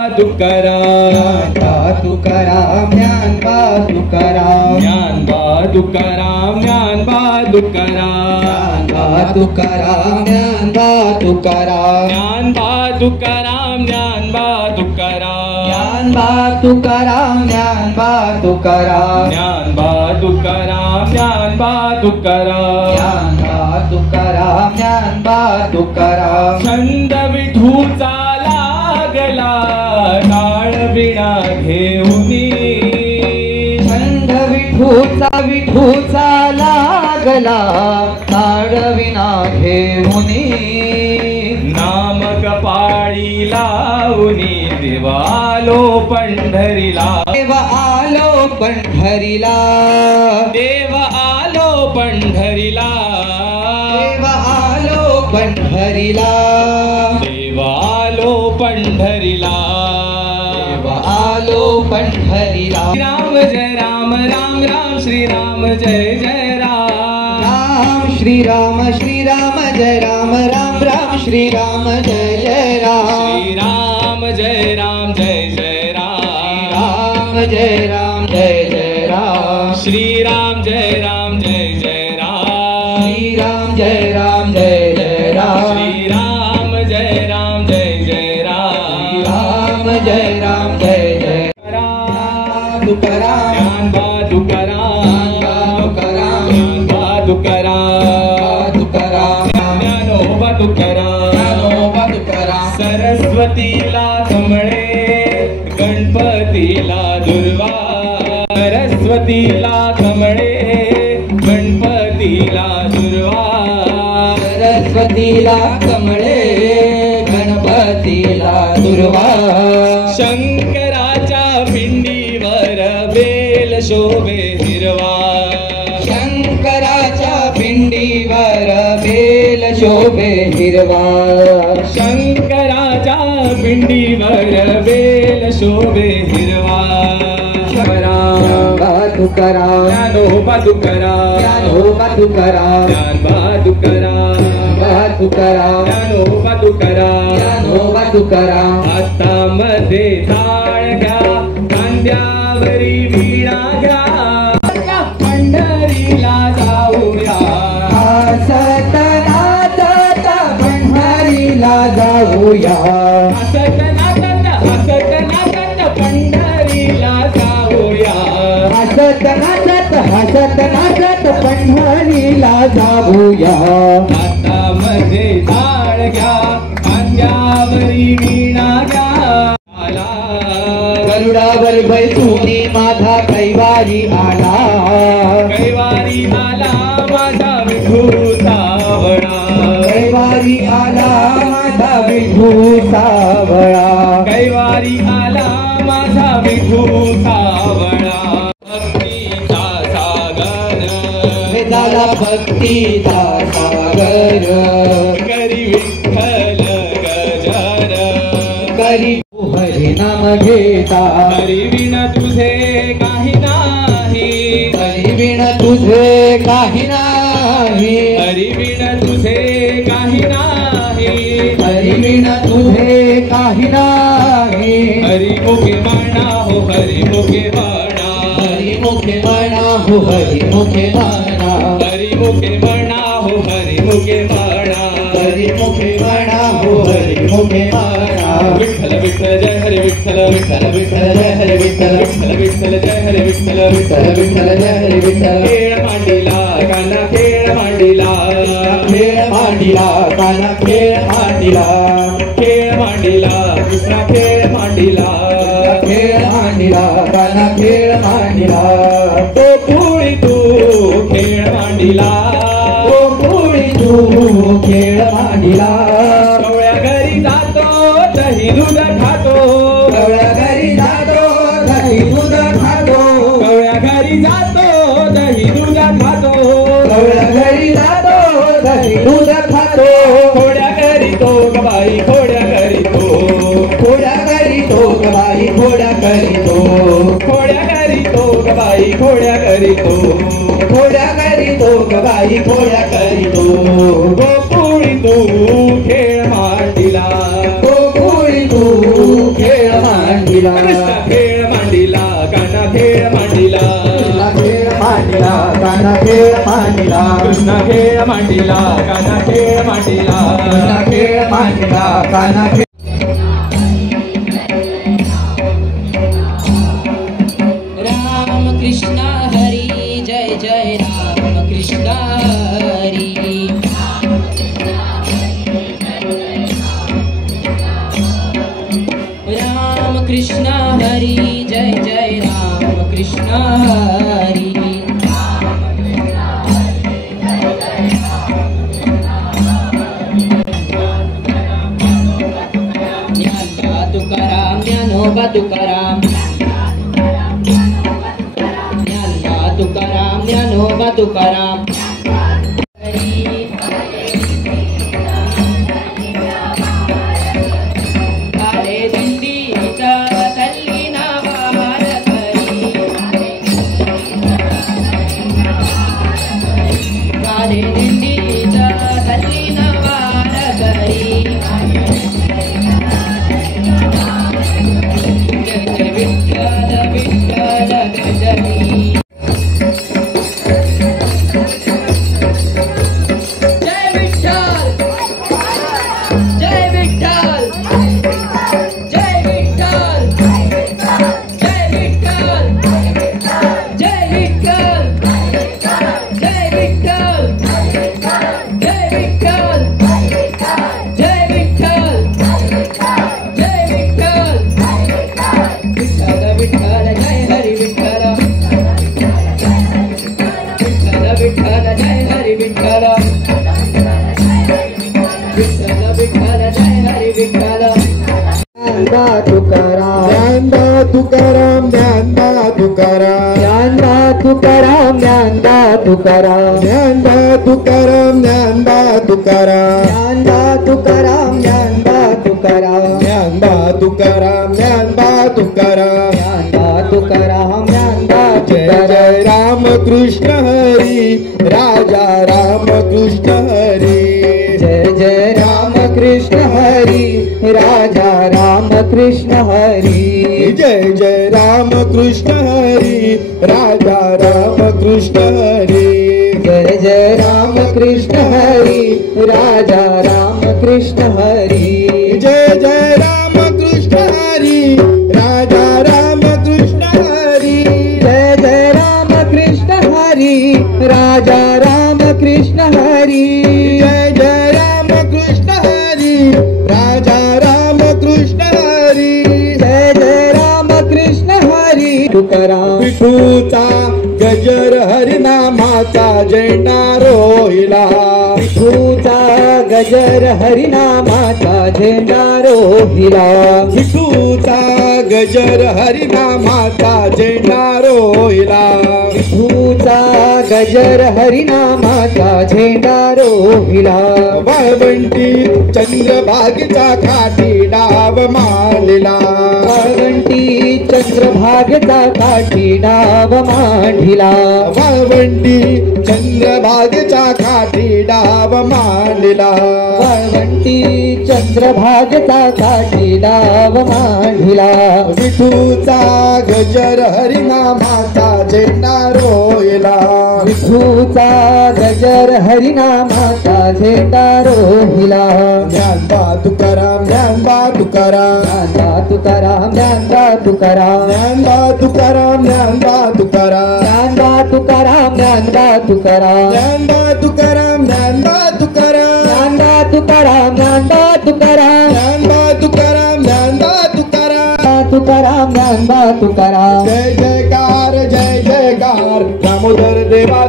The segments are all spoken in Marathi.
तुकाराम तुकाराम ज्ञानबा तुकाराम ज्ञानबा तुकाराम ज्ञानबा तुकाराम तुकाराम ज्ञानबा तुकाराम ज्ञानबा तुकाराम ज्ञानबा तुकाराम ज्ञानबा तुकाराम ज्ञानबा तुकाराम ज्ञानबा तुकाराम ज्ञानबा तुकाराम ज्ञानबा तुकाराम ज्ञानबा तुकाराम छंद विठूचा लागला टाळ विणा घेऊनी छंद विठूचा लागला ताड विना घेऊनी नाम कपाळी लावूनी देव आलो पंढरीला देव आलो पंढरीला देव आलो पंढरीला देव आलो पंढरीला देव आलो पंढरीला देव आलो पंढरीला राम जय राम राम राम श्री राम जय जय राम राम श्री राम जय राम राम राम श्री राम जय जय राम श्री राम जय राम जय जय राम राम जय राम जय जय राम श्री राम जय राम जय जय राम श्री राम जय राम जय जय राम श्री राम जय राम जय जय राम राम जय राम जय जय राम तुकाराम ज्ञानबा तुकाराम तुकाराम ज्ञानबा तुकाराम तुकाराम ज्ञानोबा तुकाराम ज्ञानोबा तुकाराम सरस्वतीला कमळे गणपतीला दुर्वा सरस्वतीला कमळे गणपतीला दुर्वा सरस्वतीला कमळे गणपतीला दुर्वा शंकराच्या पिंडीवर बेल शोभे हिरवा शंकराच्या पिंडीवर बेल शोभे हिरवा शंकराच्या पिंडीवर बेल शोभे हिरवा तुकाराम ज्ञानोबा तुकाराम ज्ञानोबा तुकाराम ज्ञानबा तुकाराम तुकाराम ज्ञानोबा तुकाराम ज्ञानोबा तुकाराम हातामध्ये थाळ घ्या खांद्यावरी वीणा घ्या पंढरीला जाऊया हसत नाचत पंढरीला जाऊया हसत नाचत पंढरीला जाऊया हसत नाचत पंढरीला जाऊया हातामध्ये थाळ घ्या खांद्यावरी वीणा घ्या गरुडावर बैसूनी माझा कैवारी आला कैवारी आला माझा विठू सावळा कैवारी आला माझा विठू सावळा कैवारी आला माझा विठू सावळा भक्तीचा सागर वेदाला भक्तीचा सागर करी विठ्ठल गजर करी हरी नाम घेता हरी विण तुझे काही नाही हरी विण तुझे काही नाही हरी विण तुझे काही नाही हरी विण तुझे काही नाही हरी मुखे म्हणा हो हरी मुखे म्हणा हरी मुखे म्हणा हो हरी मुखे म्हणा हरी मुखे म्हणा हो हरी मुखे म्हणा हरी मुखे म्हणा हो हरी मुखे म्हणा विठ्ठल विठ्ठल जय हरी विठ्ठल विठ्ठल विठ्ठल जय हरी विठ्ठल विठ्ठल विठ्ठल जय हरी विठ्ठल विठ्ठल विठ्ठल जय हरी विठ्ठल खेळ मांडीला काना खेळ मांडीला खेळ मांडीला काना खेळ मांडीला खेळ मांडीला दुसरा खेळ मांडीला खेळ मांडीला काना खेळ मांडीला तो पुळी तू खेळ मांडीला तो पुळी तू खेळ मांडीला कवळ्या घरी जातो दही दूध खातो कवळ्या घरी जातो दही दूध खातो कवळ्या घरी जातो दही दूध खातो कवळ्या घरी जातो दही दूध खातो खोड्या घरी तो गबाई खोड्या घरी तो खोड्या घरी तो गबाई खोड्या घरी तो खोड्या घरी तो गबाई खोड्या घरी तो खोड्या घरी तो गबाई खोड्या घरी तो गोकुळी तू खेळ मांडीला गोकुळी तू खेळ मांडिला कृष्ण खेळ मांडिला कान्हा खेळ मांडिला खेळ मांडिला कान्हा खेळ मांडिला कृष्ण खेळ मांडिला कान्हा खेळ मांडिला खेळ मांडिला कान्हा खेळ राम कृष्ण हरी जय जय राम कृष्ण हरी राम कृष्ण हरी जय जय राम कृष्ण हरी ज्ञानोबा तुकाराम ज्ञानोबा तुकाराम तुकाराम ज्ञानोबा तुकाराम काले दिंडीचा तल्ली नावार करी काले दिंडीचा तल्ली नावार करी जय जय विठ्ठल विठ्ठल गजनी तुकाराम ज्ञानदा तुकाराम ज्ञानदा तुकाराम ज्ञानदा तुकाराम ज्ञानदा तुकाराम ज्ञानदा तुकाराम ज्ञानदा तुकाराम ज्ञानदा तुकाराम ज्ञानदा तुकाराम ज्ञानदा तुकाराम ज्ञानदा जय जय राम कृष्ण हरी राजा राम कृष्ण हरी जय जय राम कृष्ण हरी राजा राम कृष्ण हरी जय जय राम कृष्ण हरी राजा राम कृष्ण हरी जय जय राम कृष्ण हरी राजा राम कृष्ण हरी जय जय राम कृष्ण हरी राजा राम कृष्ण हरी जय जय राम कृष्ण हरी राजा राम कृष्ण हरी जय जय राम कृष्ण हरी राजा राम कृष्ण हरी जय जय राम कृष्ण हरी तुकाराम विठूचा गजर हरिनामाचा झेंडा रोहिला विठूचा गजर हरिनामाचा झेंडा रोहिला विठूचा गजर हरिनामाचा झेंडा रोहिला विठूचा गजर हरिनामाचा झेंडा रोहिला वाळवंटी चंद्रभागेचा काठी डाव मांडला वाळवंटी चंद्रभागेचा काठी डाव मांडला वाळवंटी चंद्रभागेचा काठी डाव मांडला वाळवंटी चंद्रभागेचा काठी डाव मांडला विठूचा गजर हरिनामाचा झेंडा रोहिला विठूचा गजर हरिनामाचा झेंडा रोहिला ज्ञानदा तुकाराम ज्ञानदा तुकाराम ज्ञानदा तुकाराम ज्ञानदा तुकाराम ज्ञानदा तुकाराम ज्ञानदा तुकाराम ज्ञानदा तुकाराम ज्ञानदा तुकाराम ज्ञानदा तुकाराम ज्ञानदा तुकाराम ज्ञानदा तुकाराम ज्ञानदा तुकाराम ज्ञानदा तुकाराम ज्ञानदा तुकाराम तुकाराम ज्ञानदा तुकाराम जय जयकार दामोदर देवा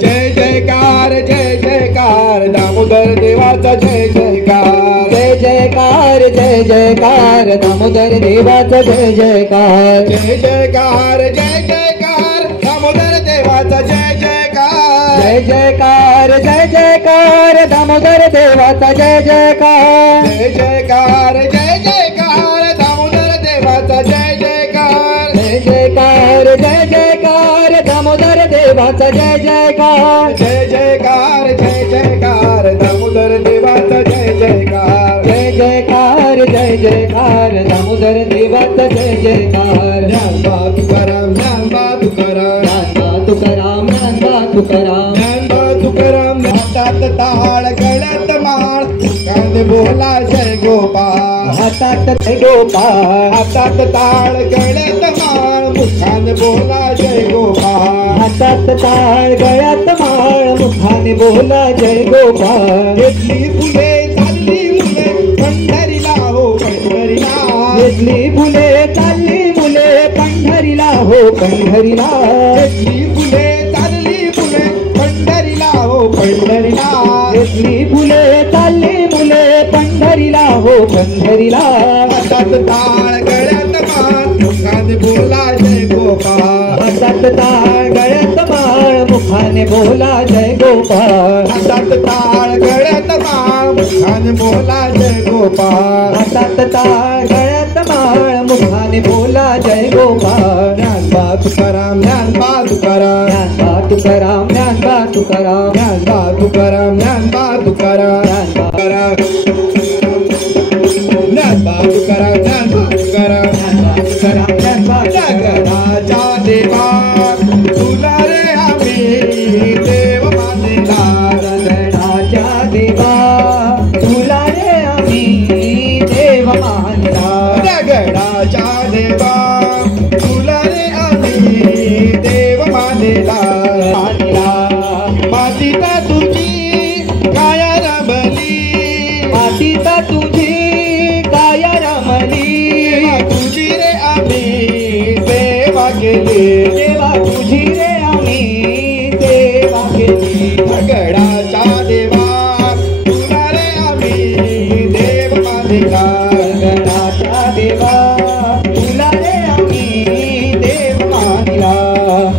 जय जयकार दामोदर देवाचा जय जयकार दामोदर देवाचा जय जयकार दामोदर देवाचा जय जयकार दामोदर देवाचा जय जयकार दामोदर देवाचा जय जयकार दामोदर देवाचा जय जयकार दामोदर देवाचा जय जयकार जयकार दामोदर देवाचा जय जयकार ज्ञानबा तुकाराम ज्ञानबा तुकाराम ज्ञानबा तुकाराम ज्ञानबा तुकाराम ज्ञानबा तुकाराम हातात टाळ गळ्यात माळ कांदे बोला जय गोपाळ हातात जय गोपाळ हातात टाळ गळ्यात माळ मुखाने बोला जय गोपाळ हातात टाळ गळ्यात माळ मुखाने बोला जय गोपाळ घेतली फुले चालली मुले पंढरीला हो पंढरीला घेतली फुले चालली मुले पंढरीला हो पंढरीला घेतली फुले चालली मुले पंढरीला हो पंढरीला घेतली फुले चालली मुले पंढरीला हो पंढरीला हातात टाळ गळ्यात माळ मुखाने बोला जय गोपाळ हातात टाळ गळ्यात माळ मुखाने बोला जय गोपाळ हातात टाळ गळ्यात माळ मुखाने बोला जय गोपाळ हातात टाळ गळ्यात माळ मुखाने बोला जय गोपाळ ज्ञानबा तुकाराम ज्ञानबा तुकाराम ज्ञानबा तुकाराम ज्ञानबा तुकाराम ज्ञानबा तुकाराम ज्ञानबा तुकाराम ज्ञानबा तुकाराम ज्ञानबा तुकाराम तुकाराम ज्ञानबा जगराजा देवा तुला रे आम्ही देव मानला गणाच्या देवा तुला रे आम्ही देव मानला जगराजा देवा तुला रे आम्ही देव मानला मातीता तुझी काया रमली मातीता तुझी काय रमली तुझी रे आम्ही सेवा केली देवा तुझी रे आम्ही देवा केली गडाचा देवा तुला रे आम्ही देव मानला गणाच्या देवा तुला रे आम्ही देव मानला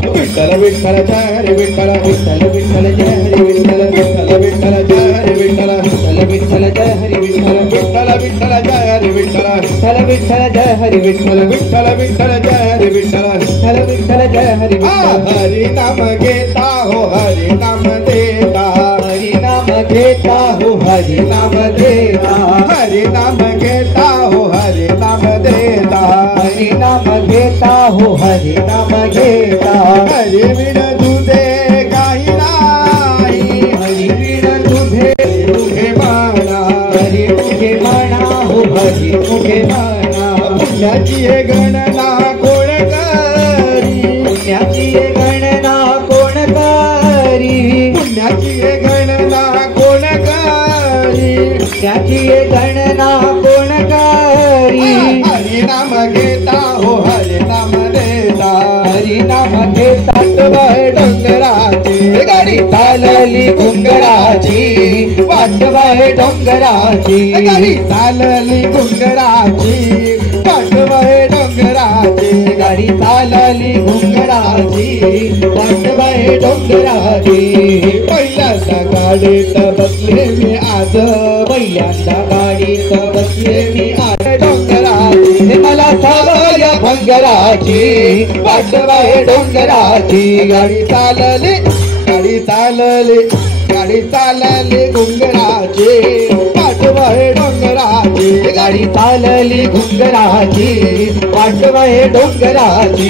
विठ्ठल विठ्ठल जय हरी विठ्ठल विठ्ठल विठ्ठल जय हरी विठ्ठल विठ्ठल विठ्ठल जय हरी विठ्ठल विठ्ठल विठ्ठल जय हरी विठ्ठल विठ्ठल विठ्ठल जय हरी विठ्ठल विठ्ठल विठ्ठल जय हरी विठ्ठल विठ्ठल विठ्ठल जय हरी विठ्ठल विठ्ठल विठ्ठल जय हरी विठ्ठल हरी नाम घेता हो हरी नाम देता हरी नाम घेता हो हरी नाम देता हरी नाम घेता हो हरी नाम देता हरी नाम घेता हो हरी नाम घेता हरी विण तुझे काही नाही हरी विण तुझे तुझे म्हणा हरी तुझे म्हणा हो हरी तुझे म्हणा पुण्याची हे गणना कोण करी पुण्याची ये गणना कोण करी पुण्याची हे गणना कोण करी पुण्याची ये गणना कोण करी हरी नाम घेता हो हरी नाम देता हरी नाम घेता डोंगराची गाडी चालली घुंगराची वाटवाय डोंगराची गाडी चालली घुंगराची पाठवाय डोंगराची गाडी चालली घुंगराची वाटवाय डोंगराची पहिल्यांदा गाडीत बसले मी आज पहिल्यांदा गाडीत बसले मी आज डोंगराची मला सवय भंगराची वाटवाय डोंगराची गाडी चालली गाडी चालली गाडी चालली घुंगराची पाठवाय डोंगराची गाडी चालली घुंगराची वाटवाय डोंगराची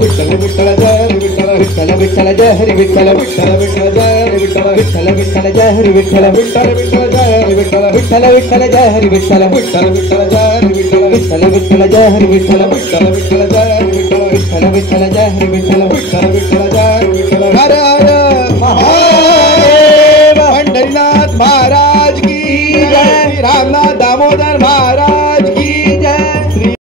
विठ्ठल विठ्ठल जय विठ्ठल विठ्ठल विठ्ठल जय हरी विठ्ठल विठ्ठल विठ्ठल जय विठ्ठल विठ्ठल विठ्ठल जय हरी विठ्ठल विठ्ठल विठ्ठल जय विठ्ठल विठ्ठल विठ्ठल जय हरी विठ्ठल विठ्ठल विठ्ठल जय विठ्ठल विठ्ठल विठ्ठल जय हरी विठ्ठल विठ्ठल विठ्ठल जय विठ्ठल विठ्ठल विठ्ठल जय हरी विठ्ठल विठ्ठल विठ्ठल जय विठ्ठल हर हर महादेव पंढरीनाथ महाराज